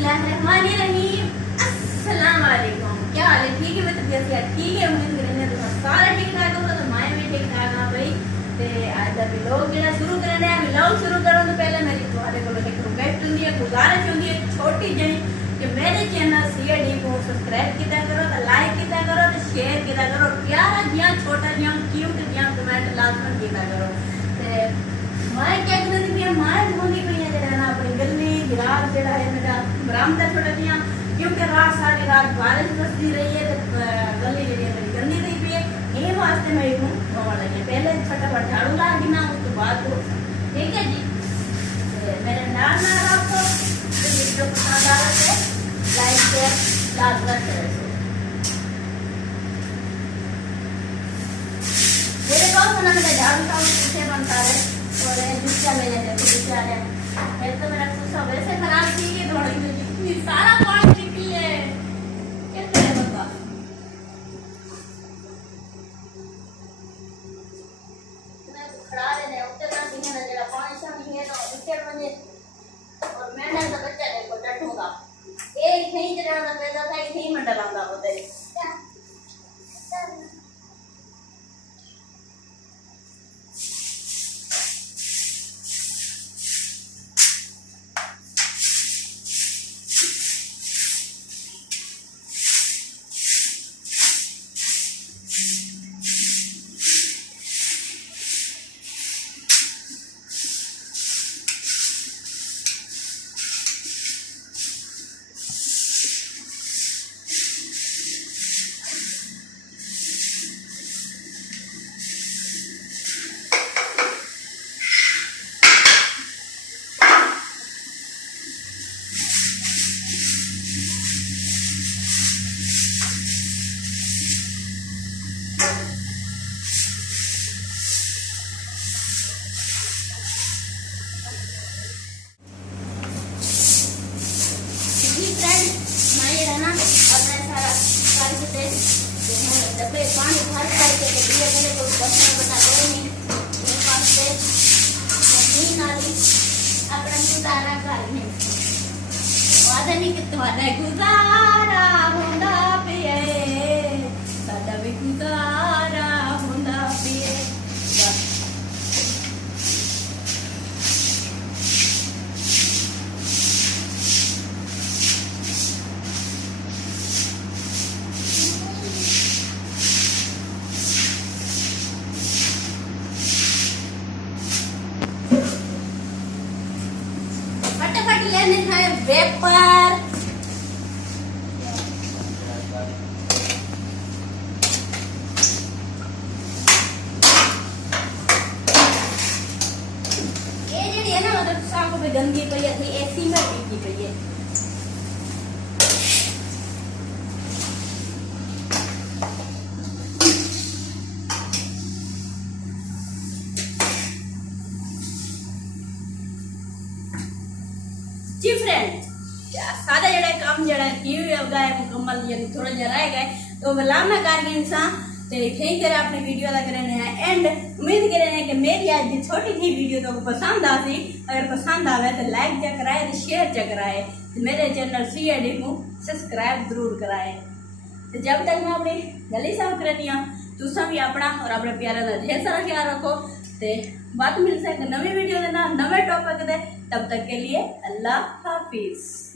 बिस्मिल्लाहिर्रहमानिर्रहीम। अस्सलाम वालेकुम। क्या हाल है? ठीक है? मैं तबीयत से ठीक है। उम्मीद करेंगे तो सारे ठीक ठाक होगा। तो मैं भी ठीक ठाक हां भाई। ते आज दा व्लॉग जेड़ा शुरू करने हैं, व्लॉग शुरू करो तो पहले मेरी तुम्हारे को एक रिक्वेस्ट हुंदी है, गुजारिश हुंदी है छोटी जनी कि मेरे चैनल सीएडी को सब्सक्राइब किया करो, तो लाइक किया करो, तो शेयर किया करो, प्यारा जिया छोटा जिया क्यूट जिया कमेंट लाजमन किया करो। ते मैं क्या करती थी, मैं ढूंढी पई है जरा अपनी गली गिराज जरा है मेरा बरामदा छोटा जिया, क्योंकि रात सारी रात बारिश बरसती रही है, गली जी मेरी गंदी रही पई है। ये वास्ते मैं हूँ लगे पहले फटाफट झाड़ू ला देना, उसके बाद ठीक है जी। मेरे नाम ना आपको वीडियो पसंद आ रहा है, लाइक शेयर लाजमन करें। मेरे कौन सुना मेरा झाड़ू का पीछे बनता है और दूसरा मेरे देखो दूसरा है। मैं तो मेरा सुसा वैसे खराब थी कि दौड़ी में इतनी सारा पानी निकली है, कैसे है बता। मैं खड़ा रहने उतरना भी है जरा पानी शानी है तो विकेट बने और मैंने तो बच्चा ने को डटूंगा एक नहीं जरा ना पैदा था एक नहीं मंडल आंदा होते डब्बे पानी भर करके दिए मेरे को बसना बता कोई नहीं मेरे पास से नहीं नाली अपना गुजारा करने वादा नहीं कि तुम्हारा गुजारा होंदा पिए सादा भी गुजारा होंदा पिए। लेने है वेपर ये जेडी है ना मतलब साको पे गंदी पई थी एसी में भीगी पई है। जी फ्रेंड सादा जड़ा काम जड़ा टीवी होगा मुकम्मल यानी थोड़ा जरा है तो बलाना कर गए इंसान ते ठीक तरह अपनी वीडियो दा करने हैं एंड उम्मीद कर रहे हैं कि मेरी आज की छोटी सी वीडियो तो पसंद आ सी। अगर पसंद आवे तो लाइक जा कराए तो शेयर जा कराए तो मेरे चैनल सीएडी को सब्सक्राइब जरूर कराए। तो जब तक मैं अपनी गली साफ करनी है तुसा भी अपना और अपने प्यारे का ढेर सारा ख्याल रखो। ते बात मिल सके नवी वीडियो के नवे टॉपिक दे, तब तक के लिए अल्लाह हाफिज।